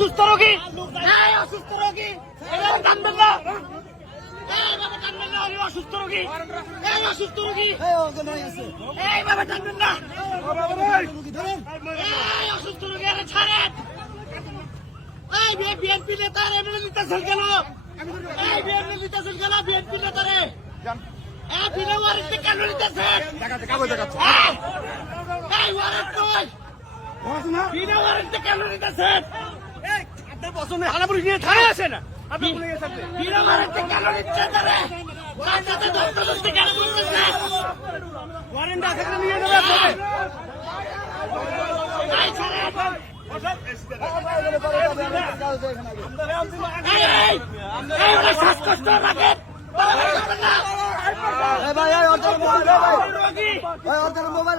অসুস্থ রোগী? এই অসুস্থ রোগী। টানবেন না। এইভাবে টানবেন না অসুস্থ রোগী। এই অসুস্থ রোগী। এইভাবে টানবেন না। এই অসুস্থ রোগী আরে ছাড়েন। এই বিএনপি নিতেছেন কেন এই বিএনপি নিতেছেন কেন বিএনপি নেতারে। এই বিনা ওয়ারেন্টি কেন নিতেছেন এই, এই ওয়ারেন্ট কই বিনা ওয়ারেন্টি কেন নিতেছেন আপনার পছন্দ হানাপুরি নিয়ে থানায় আসে না। আপনি ওয়ারেন্টি আছে নিয়ে যাবে শ্বাসকষ্ট রাখেন মোবাইল মোবাইল মোবাইল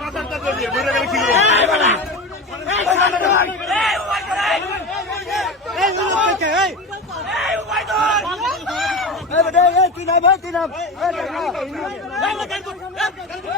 মাথার তার দিয়ে মরে গেলে কি করব এই বাবা এই ছাড় ধর এই মোবাইল ধর এই এই লোক থেকে এই এই মোবাইল ধর এই